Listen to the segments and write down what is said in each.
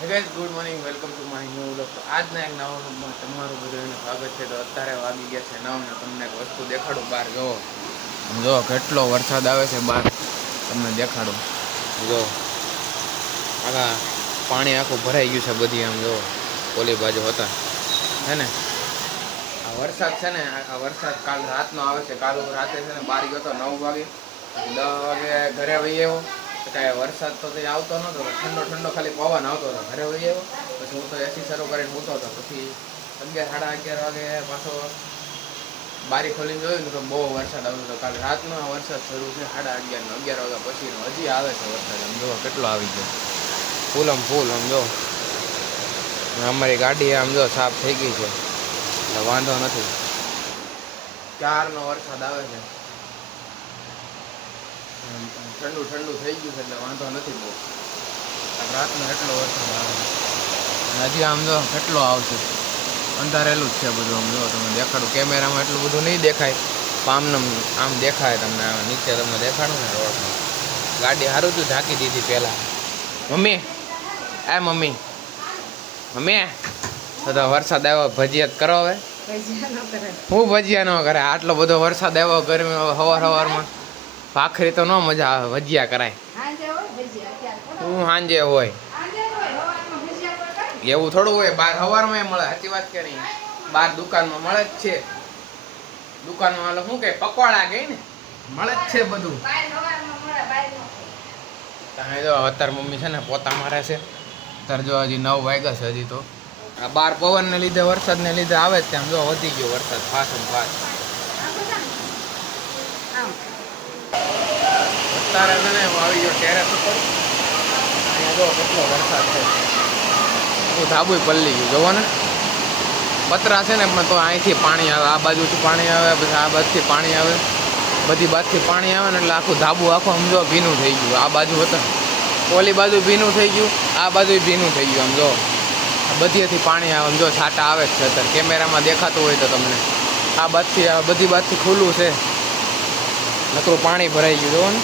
Guys good morning, welcome to my new vlog. તો આજના એક નવા વ્લોગમાં તમારું બધાનું સ્વાગત છે. તો અત્યારે વાગી ગયા છે 9 ને તમને એક વસ્તુ દેખાડું. બહાર જોવો, જો કેટલો વરસાદ આવે છે બહાર, તમને દેખાડું. જો આખા પાણી આખું ભરાઈ ગયું છે બધી. આમ જો ઓલી બાજુ હતા હે ને, આ વરસાદ છે ને, આ વરસાદ કાલ રાતનો આવે છે. કાલ રાતે છે ને બહાર ગયો તો 9 વાગે, 10 વાગે ઘરે વહી આવ્યો. કાંઈ વરસાદ તો કંઈ આવતો નહોતો, ઠંડો ઠંડો ખાલી પવન આવતો હતો. ઘરે વહી આવ્યો પછી હું તો એસી શરૂ કરીને સૂતો હતો. પછી 11 સાડા 11 વાગે પાછો બારી ખોલીને જોયું ને તો બહુ વરસાદ આવતો હતો. કાલ રાતનો વરસાદ શરૂ છે 11:30 નો, 11 વાગ્યા પછીનો હજી આવે છે વરસાદ. આમ જો કેટલો આવી ગયો, ફૂલ આમ ફૂલ. આમ જો અમારી ગાડી આમ જો સાફ થઈ ગઈ છે એટલે વાંધો નથી. ક્યારનો વરસાદ આવે છે, ઠંડુ ઠંડુ થઈ ગયું છે એટલે વાંધો નથી બહુ. રાતનો એટલો વરસાદ આવે છે, હજી આમ જો કેટલો આવશે. અંધારેલું જ છે બધું. આમ જો તમે દેખાડું, કેમેરામાં એટલું બધું નહીં દેખાય પણ આમ દેખાય તમને. નીચે તમને દેખાડું ને રોડમાં ગાડી સારું તું ઢાંકી દીધી પહેલાં. મમ્મી મમ્મી મમ્મી તો વરસાદ આવ્યો, ભજીયા કરો હવે. હું ભજીયા ન કરે, આટલો બધો વરસાદ આવ્યો ગરમી સવારમાં. ભાખરી તો ન મજા આવે, ભજીયા કરાય. હું સાંજે હોય એવું થોડું હોય, બાર સવારમાં મળે. સાચી વાત કે નહીં? બાર દુકાનમાં મળે જ છે. દુકાનમાં શું કે પકોડા ગઈ ને મળે જ છે બધું. તમે જો અત્યારે મમ્મી છે ને પોતા મારે છે. અત્યારે જો હજી 9 વાગ્યા છે. હજી તો આ બાર પવનને લીધે, વરસાદને લીધે આવે જ ત્યાં જો વધી ગયો વરસાદ ફાસ્ટ ફાસ્ટ. અત્યારે છે ને આવી ગયો ટેરેસ ઉપર. અહીંયા જો કેટલો વરસાદ છે, ધાબુ પલ્લી ગયું જોવો ને. પતરા છે ને પણ તો અહીંથી પાણી આવે, આ બાજુથી પાણી આવે, પછી આ બાજુથી પાણી આવે, બધી બાજુથી પાણી આવે ને એટલે આખું ધાબુ આખું સમજો ભીનું થઈ ગયું. આ બાજુ હતા, ઓલી બાજુ ભીનું થઈ ગયું, આ બાજુ ભીનું થઈ ગયું. આમ જો બધીથી પાણી આવે. આમ જો છાંટા આવે જ છે. અત્યારે કેમેરામાં દેખાતું હોય તો તમને આ બાજુથી, આ બધી બાજુથી ખુલ્લું છે, નકરું પાણી ભરાઈ ગયું જોવો ને.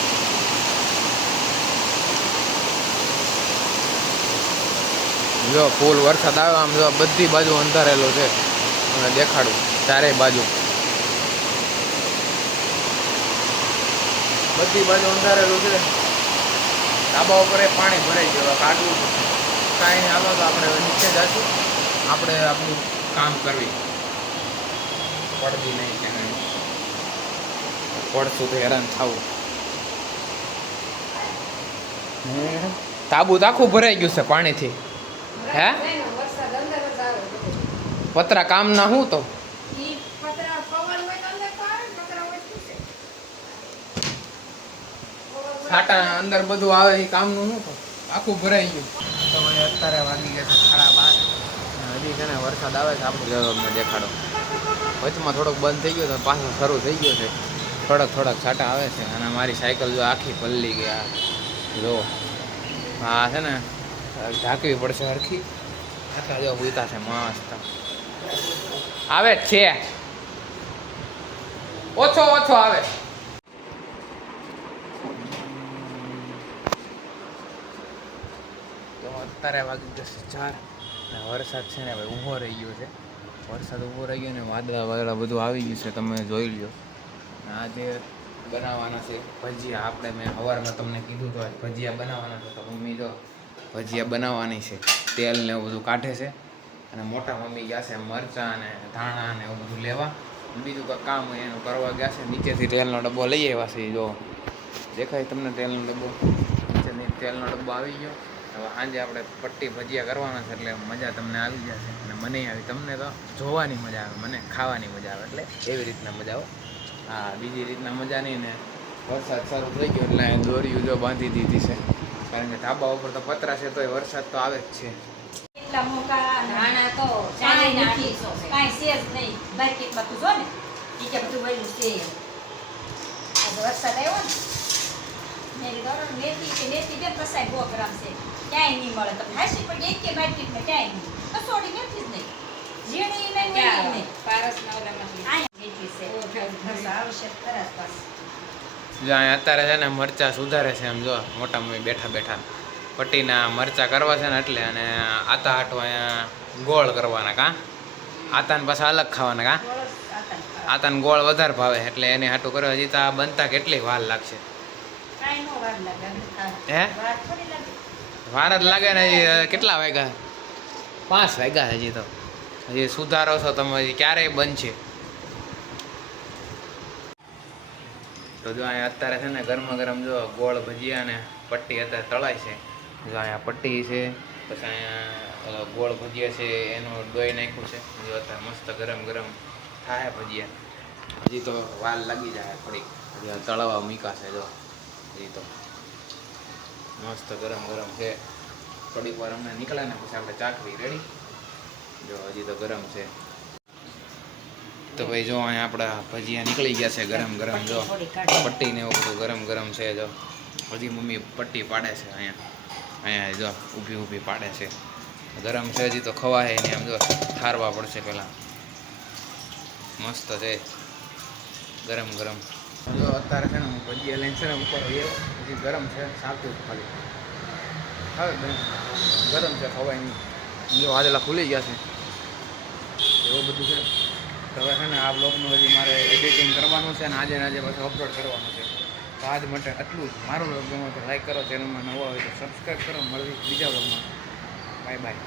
જો ફૂલ વરસાદ આવ્યો. આમ જો બધી બાજુ અંધારેલું છે, તમને દેખાડું. ચારેય બાજુ બધી બાજુ અંધારેલું છે. ધાબા ઉપર પાણી ભરાઈ ગયું. કાઢવું કાંઈ નહીં, હાલો તો આપણે નીચે જઈશું. આપણે આપણું કામ કરવી પડતી નહીં કે નહીં, પડશું તો હેરાન થવું. તાબુ આખું ભરાઈ ગયું છે પાણીથી. હે પતરા કામ ના હું તો છાટા અંદર બધું આવે એ કામનું શું તો આખું ભરાઈ ગયું. તો અત્યારે વાગી ગયા છે 12:30. હજી છે ને વરસાદ આવે છે. આપણે તમને દેખાડો, વચમાં થોડોક બંધ થઈ ગયો તો પાછો શરૂ થઈ ગયો છે. થોડાક છાટા આવે છે. અને મારી સાયકલ જો આખી પલળી ગયા જો. હા છે ને ઢાંકવી પડશે હરખી. આટલા જો ઉતા છે મસ્ત આવે જ છે, ઓછો આવે. તો અત્યારે વાગી જશે 4. વરસાદ છે ને ભાઈ ઊભો રહી ગયો છે. વરસાદ ઊભો રહી ગયો ને વાદળા બધું આવી ગયું છે. તમે જોઈ લ્યો. આજે બનાવવાના છે ભજીયા. આપણે મેં સવારમાં તમને કીધું તો ભજીયા બનાવવાના છે. તો મમ્મી જો ભજીયા બનાવવાની છે. તેલ ને એવું બધું કાઢે છે. અને મોટા મમ્મી ગયા છે મરચાં અને ધાણા ને એવું બધું લેવા. બીજું કંઈક કામ હોય એનું કરવા ગયા છે. નીચેથી તેલનો ડબ્બો લઈ આવ્યા છે. જો દેખાય તમને તેલનો ડબ્બો? નીચેથી તેલનો ડબ્બો આવી ગયો. હવે સાંજે આપણે પટ્ટી ભજીયા કરવાના છે એટલે મજા તમને આવી જશે. અને મને આવી, તમને તો જોવાની મજા આવે, મને ખાવાની મજા આવે. એટલે એવી રીતના મજા આવે. હા, બીજી રીતના મજા નહીં. ને વરસાદ શરૂ થઈ ગયો એટલે દોરીઓ જો બાંધી દીધી છે. કારણ કે ધાબા ઉપર તો પતરા છે તોય વરસાદ તો આવે જ છે. વરસાદ આવ્યો ને મેથી બે પસાય 100 ગ્રામ છે, ક્યાંય નહીં મળે. તમે હાસી પણ એક કે માર્કેટમાં ક્યાંય નહીં, કસોડી નથી જ નહીં. ઝીણી નહીં પારસના ઓલામાં એટલી છે આવશે ખરાબ પાસ. જો અહીંયા અત્યારે છે ને મરચા સુધારે છે. આમ જો મોટા મમ્મી બેઠા પટ્ટીના મરચાં કરવા છે ને એટલે, અને આતા હાટો અહીંયા ગોળ કરવાના કાં આતાને પાછા અલગ ખાવાના કાં ગોળ આતા આતાને ગોળ વધારે ભાવે એટલે એને હાટું કરવા. હજી તો આ બનતા કેટલી વાર લાગશે? કાંઈ નો વાર લાગે હે? વાર થોડી લાગે. વાર જ લાગે ને. હજી કેટલા વાગ્યા? 5 વાગ્યા હજી તો. હજી સુધારો છો તમે, હજી ક્યારેય બનશે. તો જો અહીંયા અત્યારે છે ને ગરમા ગરમ જો ગોળ ભજીયા ને પટ્ટી અત્યારે તળાય છે. જો અહીંયા પટ્ટી છે, પછી અહીંયા ગોળ ભજીયા છે એનું દોઈ નાખ્યું છે. જો અત્યારે મસ્ત ગરમ ગરમ થાય ભજીયા. હજી તો વાર લાગી જાય થોડીક. હજી આ તળવા મૂકાશે જો. હજી તો મસ્ત ગરમ ગરમ છે. થોડીક વાર અમને નીકળે ને પછી આપણે ચાખવી. રેડી? જો હજી તો ગરમ છે. તો ભાઈ જો અહીંયા આપણા ભજીયા નીકળી ગયા છે ગરમ ગરમ. જો થોડી કાઢી. પટ્ટી ને એવું બધું ગરમ ગરમ છે. જો હજી મમ્મી પટ્ટી પાડે છે અહીંયા જો ઊભી પાડે છે. ગરમ છે હજી તો ખવાય ને. આમ જો ઠારવા પડશે પહેલાં. મસ્ત છે ગરમ ગરમ. જો અત્યારે છે ને હું ભજીયા લઈને છે ને ઉપર આવ્યો. હજી ગરમ છે, સાચું ખાલી હવે ગરમ છે, ખવાય નહીં. જો આજેલા ખુલી ગયા છે એવું બધું છે. તો હવે છે ને આ બ્લોગનું હજી મારે એડિટિંગ કરવાનું છે ને આજે પાછું અપલોડ કરવાનું છે. તો આજ માટે આટલું જ. મારો બ્લોગ ગમે તો લાઈક કરો, ચેનલમાં નવો હોય તો સબસ્ક્રાઈબ કરો. મળવી બીજા બ્લોગમાં. Bye bye.